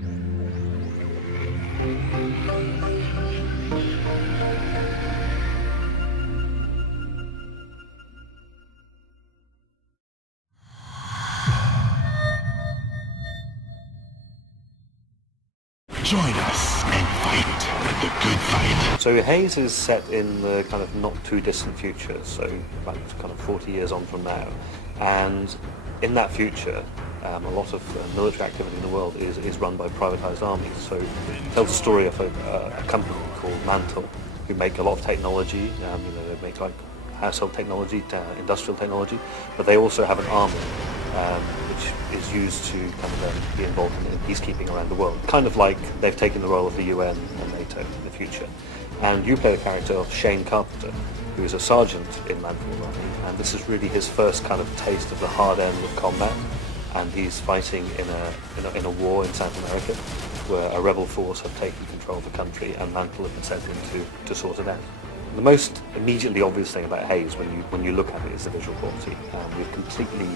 Join us and fight the good fight. So Haze is set in the kind of not too distant future, so about kind of 40 years on from now. And in that future, a lot of military activity in the world is run by privatized armies. So it tells the story of a company called Mantle, who make a lot of technology. They make like household technology, industrial technology, but they also have an army which is used to kind of be involved in peacekeeping around the world. Kind of like they've taken the role of the UN and NATO in the future. And you play the character of Shane Carpenter, who is a sergeant in Mantle's army, and this is really his first kind of taste of the hard end of combat. And he's fighting in a war in South America, where a rebel force have taken control of the country, and Mantle have been sent in to sort it out. The most immediately obvious thing about Haze when you look at it is the visual quality. We've completely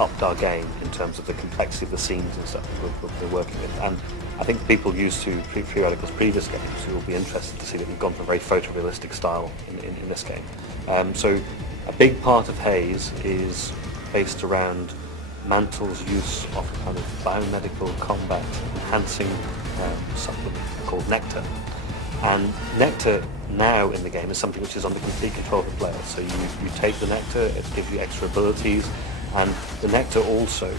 upped our game in terms of the complexity of the scenes and stuff we're working with. And I think people used to Free Radical's previous games who will be interested to see that we've gone for a very photorealistic style in this game. So a big part of Haze is based around Mantle's use of kind of biomedical combat enhancing supplement called Nectar. And Nectar now in the game is something which is under complete control of the player. So you take the Nectar, it gives you extra abilities, and the Nectar also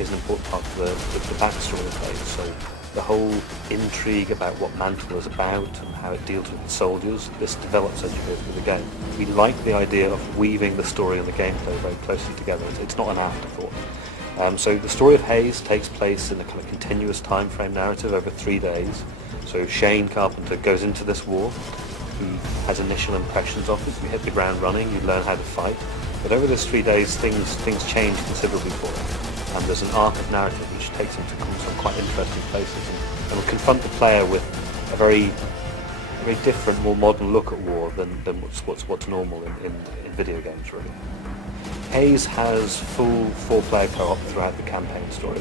is an important part of the backstory of the play. So the whole intrigue about what Mantle is about and how it deals with its soldiers, this develops as you go through the game. We like the idea of weaving the story and the gameplay very closely together. It's not an afterthought. So the story of Haze takes place in a kind of continuous time frame narrative over 3 days. So Shane Carpenter goes into this war. He has initial impressions of it. You hit the ground running, you learn how to fight. But over those 3 days, things change considerably for him. And there's an arc of narrative which takes him to some quite interesting places and will confront the player with a very different, more modern look at war than what's normal in video games, really. Haze has full 4-player co-op throughout the campaign story,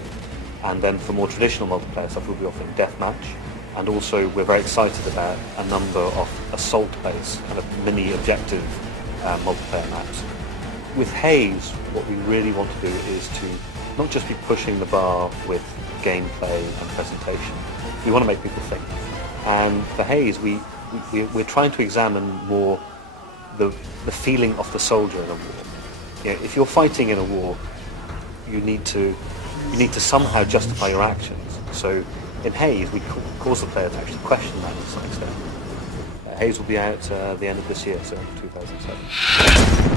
and then for more traditional multiplayer stuff we'll be offering deathmatch, and also we're very excited about a number of assault-based kind of mini objective multiplayer maps. With Haze, what we really want to do is to not just be pushing the bar with gameplay and presentation. We want to make people think. And for Haze, we're trying to examine more the feeling of the soldier in a war. You know, if you're fighting in a war, you need to somehow justify your actions. So in Haze, we cause the player to actually question that to some extent. Haze will be out the end of this year, so 2007.